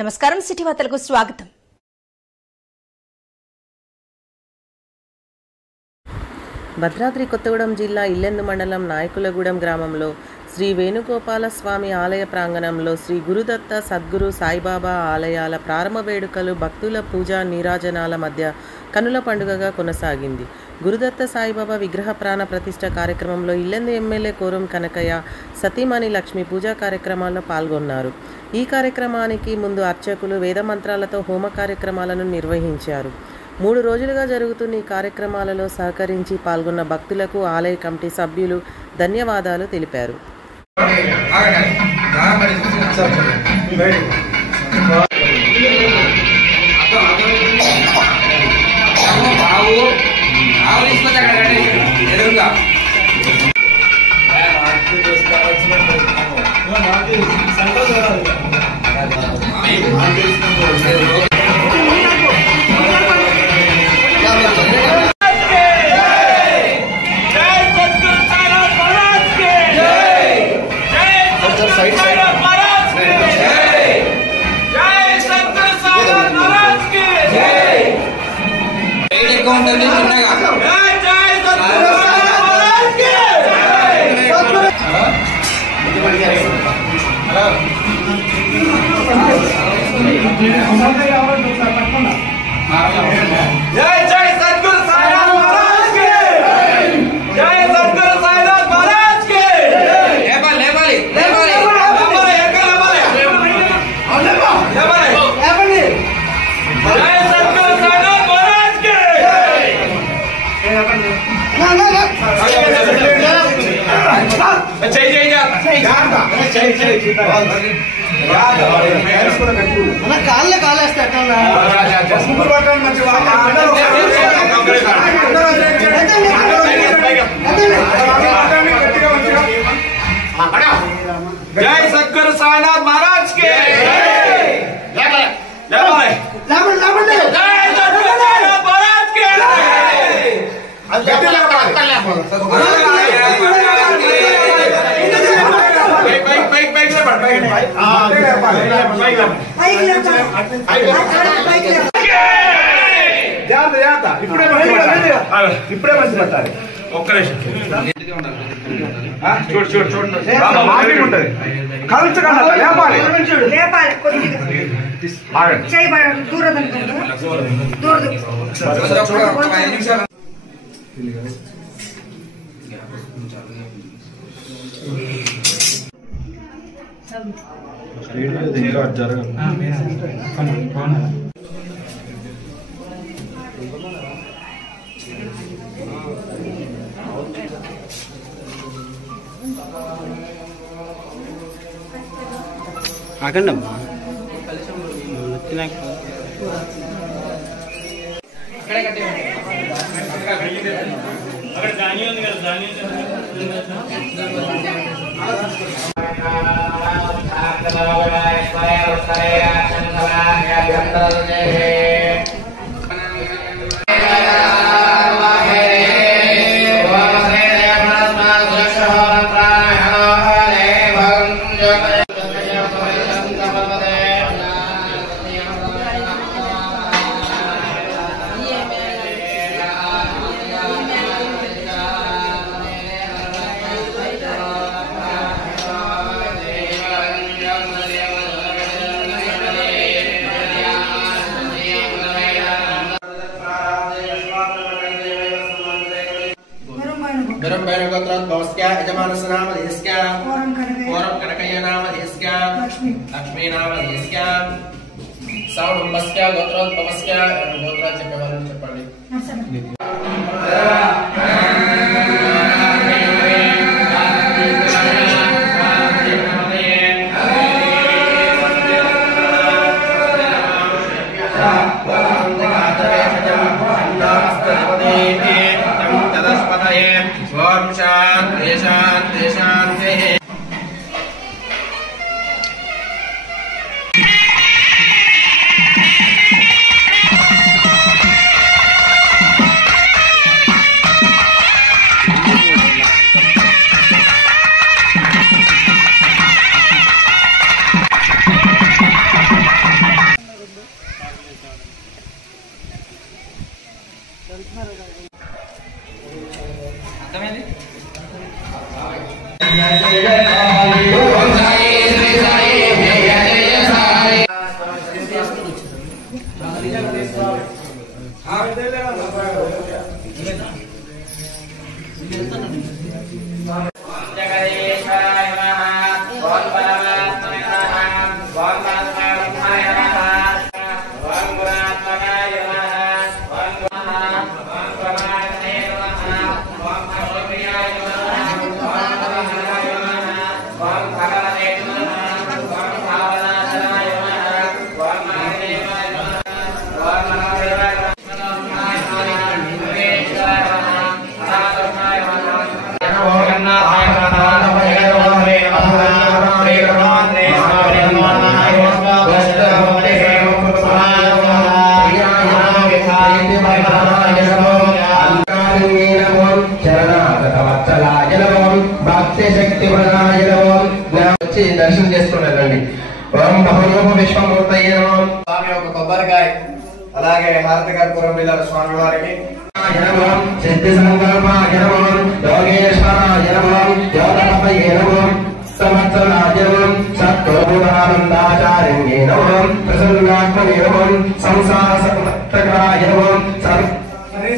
నమస్కారం సిటీ వార్తలకు స్వాగతం. భద్రాద్రి కొత్తగూడెం జిల్లా ఇల్లెందు మండలం నాయకులగూడెం గ్రామంలో శ్రీ వేణుగోపాల స్వామి ఆలయ ప్రాంగణంలో శ్రీ గురుదత్త సద్గురు సాయిబాబా ఆలయాల ప్రారంభ వేడుకలు భక్తుల పూజా నీరాజనాల మధ్య కనుల పండుగగా కొనసాగింది. గురుదత్త సాయిబాబా విగ్రహ ప్రాణ ప్రతిష్ఠ కార్యక్రమంలో ఇల్లెందు ఎమ్మెల్యే కోరం కనకయ్య సతీమణి లక్ష్మి పూజా కార్యక్రమాల్లో పాల్గొన్నారు. ఈ కార్యక్రమానికి ముందు అర్చకులు వేద మంత్రాలతో హోమ కార్యక్రమాలను నిర్వహించారు. 3 రోజులుగా జరుగుతున్న ఈ కార్యక్రమాలలో సహకరించి పాల్గొన్న భక్తులకు ఆలయ కమిటీ సభ్యులు ధన్యవాదాలు తెలిపారు. जय सद्गुरु साईनाथ महाराज के ఇప్పుడే మంచి పట్టాలి. ఒక్క నిమిషం చూడు చూడు చూడు ఉంటుంది కలుచకుండా లేపాలి ఆగండమ్మా लक्ष्मी नाम सौंबस्क्या गोत्रोद्भवस्क्या गोत्रा చెప్పేవాళ్ళని చెప్పండి. ఓం శాంతి శాంతి శాంతి. దర్శనం చేసుకున్నారండి. స్వామి ఒక కొబ్బరికాయ, అలాగే హారతికర్పూరం మీద స్వామి వారికి సిద్ధి సంకల్పాయ నమః, యోగేశ్వరాయ నమః, యోగపతయే నమః, సంవత్సరాయ నమః, సత్ప్రభురానందాచార్యే నమః, ప్రసన్నాత్మనే నమః, సంసార సత్ప్రకాయ నమః.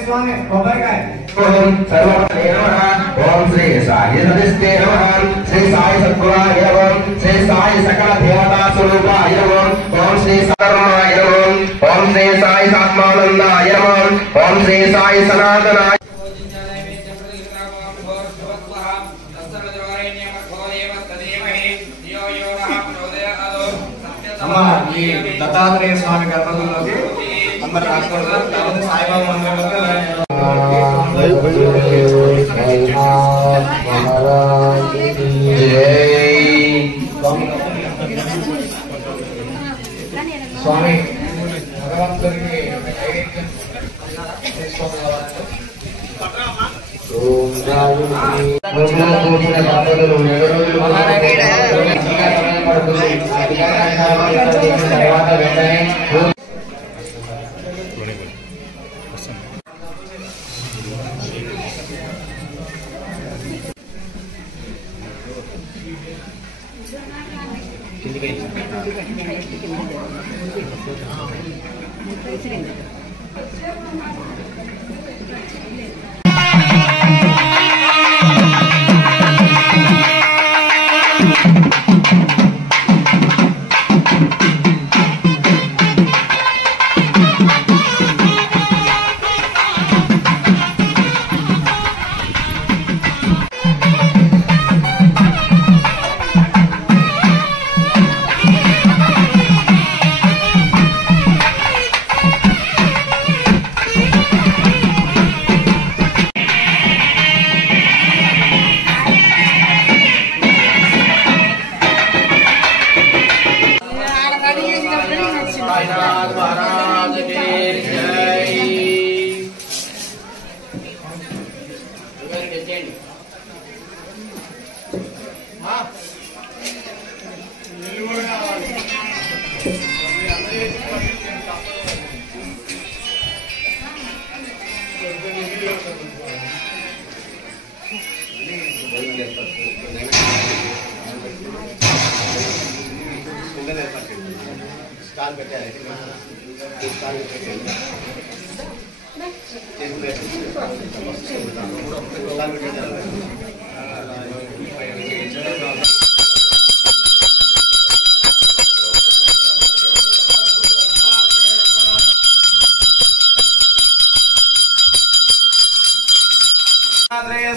స్వామి కొబ్బరికాయ ఓం సర్వపదే నమః, ఓం శ్రీ సాయి సదిస్తే నమః, శ్రీ సాయి సద్గురాయ నమః, శ్రీ సాయి సకల దేవతా స్వరూపాయ నమః, ఓం శ్రీ సర్వాయ నమః, ఓం శ్రీ సాయి ఆత్మానందాయ నమః, ఓం శ్రీ సాయి సనాతనాయ ఈ దత్తాత్రేయ స్వామి గర్భంలోకి అందరు రాసుకోవాలి. లేకపోతే సాయిబాబా మందిరంలోకి స్వామి భగవంతుడికి తర్వాత వెంటనే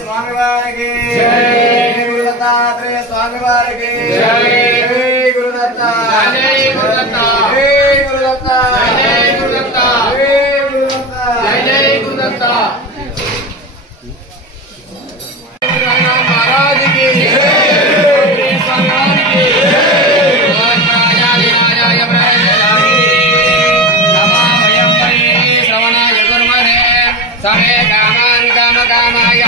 స్వామి వారికి జై, గురు దత్తాత్రేయ స్వామి వారికి జై, గురుదత్త జై, గురుదత్త జై, గురుదత్త జై, గురుదత్త జై, గురుదత్త జై, గురుదత్త మహారాజ్ కి జై, స్వామి వారికి సరే కామాన్ కామ కామాయ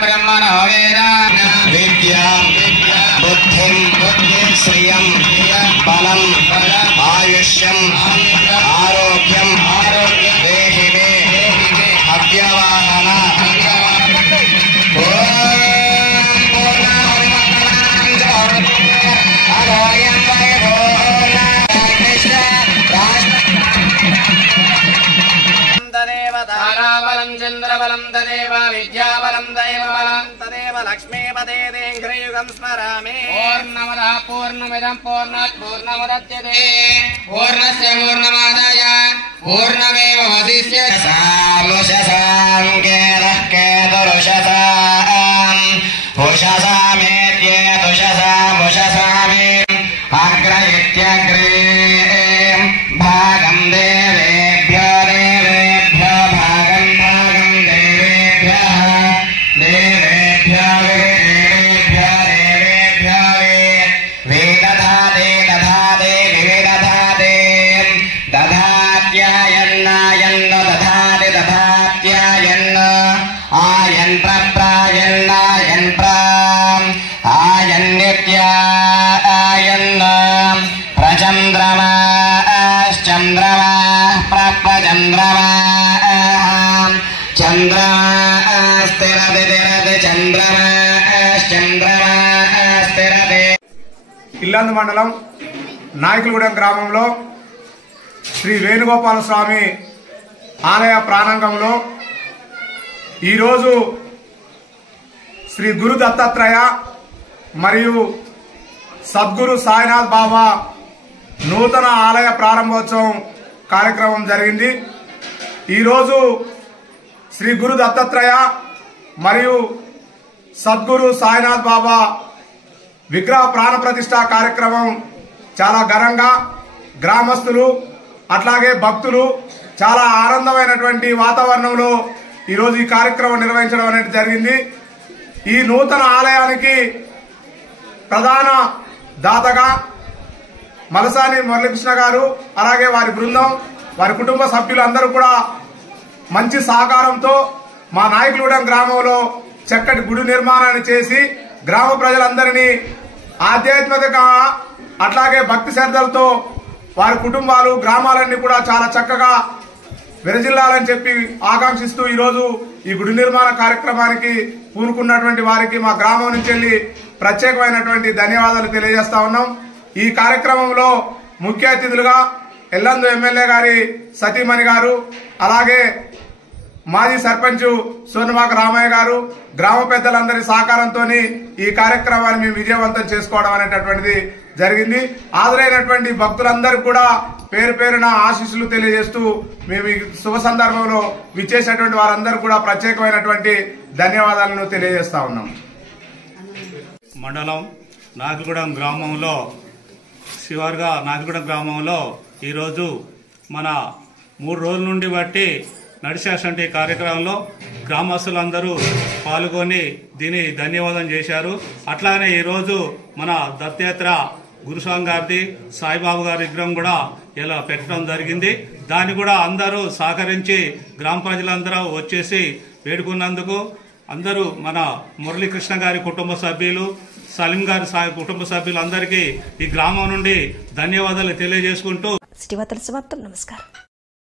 ब्रह्मणो वेद विद्यां बुद्धिं श्रियं बलं आयुष्यं आरोग्यं देहि मे अव्यवाहन चंद्रबलं तदेव विद्याबलं दैवबलं तदेव लक्ष्मीपदे देङ्घ्रियुगं स्मरामि पूर्णमदः पूर्णमिदं पूर्णात् पूर्णमुदच्यते पूर्णस्य पूर्णमादाय पूर्णमेवावशिष्यते सामुषसां केतः केतुरुषसां उषसामेत्येतुषसामुषसामि अग्र इत्यग्रे भागं देवेभ्यो देवेभ्यो भागं भागं देवेभ्यः देवेभ्यो देवेभ्यो देवेभ्यो विदधाते दधाते विदधाते दधात्यायन्नायन्न दधाति दधात्यायन्न आयन् प्रप्रायन्नायन् प्राम् आयन्नित्यायन्न प्रचन्द्रमाश्चन्द्रमाः प्रप्रचन्द्रमाः चन्द्रमास्तिरति तिरति चन्द्रमाश्चन्द्रमास्तिरति ఇల్లందు మండలం నాయకులగూడెం గ్రామంలో శ్రీ వేణుగోపాల స్వామి ఆలయ ప్రాంగణంలో ఈరోజు శ్రీ గురు దత్తాత్రేయ మరియు సద్గురు సాయినాథ్ బాబా నూతన ఆలయ ప్రారంభోత్సవం కార్యక్రమం జరిగింది. ఈరోజు శ్రీ గురు దత్తాత్రేయ మరియు సద్గురు సాయినాథ్ బాబా విగ్రహ ప్రాణ ప్రతిష్ఠా కార్యక్రమం చాలా ఘనంగా గ్రామస్తులు అట్లాగే భక్తులు చాలా ఆనందమైనటువంటి వాతావరణంలో ఈరోజు ఈ కార్యక్రమం నిర్వహించడం అనేది జరిగింది. ఈ నూతన ఆలయానికి ప్రధాన దాతగా మలసాని మురళీకృష్ణ గారు అలాగే వారి బృందం వారి కుటుంబ సభ్యులందరూ కూడా మంచి సహకారంతో మా నాయకులగూడెం గ్రామంలో చక్కటి గుడి నిర్మాణాన్ని చేసి గ్రామ ప్రజలందరినీ ఆధ్యాత్మికంగా అట్లాగే భక్తి శ్రద్ధలతో వారి కుటుంబాలు గ్రామాలన్నీ కూడా చాలా చక్కగా విరజిల్లాలని చెప్పి ఆకాంక్షిస్తూ ఈరోజు ఈ గుడి నిర్మాణ కార్యక్రమానికి పూనుకున్నటువంటి వారికి మా గ్రామం నుంచి వెళ్ళి ప్రత్యేకమైనటువంటి ధన్యవాదాలు తెలియజేస్తా ఉన్నాం. ఈ కార్యక్రమంలో ముఖ్య అతిథులుగా ఎల్లందు ఎమ్మెల్యే గారి సతీమణి గారు అలాగే మాజీ సర్పంచ్ సోనమాక రామయ్య గారు గ్రామ పెద్దలందరి సహకారంతో ఈ కార్యక్రమాన్ని మేము విజయవంతం చేసుకోవడం అనేటటువంటిది జరిగింది. హాజరైనటువంటి భక్తులందరికీ కూడా పేరు పేరున ఆశీస్సులు తెలియజేస్తూ మేము ఈ శుభ సందర్భంలో విచ్చేసినటువంటి వారందరూ కూడా ప్రత్యేకమైనటువంటి ధన్యవాదాలను తెలియజేస్తా ఉన్నాం. మండలం నాయకులగూడెం గ్రామంలో శివారుగా నాయకులగూడెం గ్రామంలో ఈరోజు మన 3 రోజుల నుండి బట్టి నడిచేటువంటి కార్యక్రమంలో గ్రామస్తులందరూ పాల్గొని దీని ధన్యవాదం చేశారు. అట్లానే ఈరోజు మన దత్తయాత్ర గురుస్వామి గారిది సాయిబాబు గారి విగ్రహం కూడా ఇలా పెట్టడం జరిగింది. దాన్ని కూడా అందరూ సహకరించి గ్రామ ప్రజలందరూ వచ్చేసి వేడుకున్నందుకు అందరూ మన మురళీకృష్ణ గారి కుటుంబ సభ్యులు సలీం గారి కుటుంబ సభ్యులందరికీ ఈ గ్రామం నుండి ధన్యవాదాలు తెలియజేసుకుంటూ సిటీ వార్తలు సమాప్తం. నమస్కారం.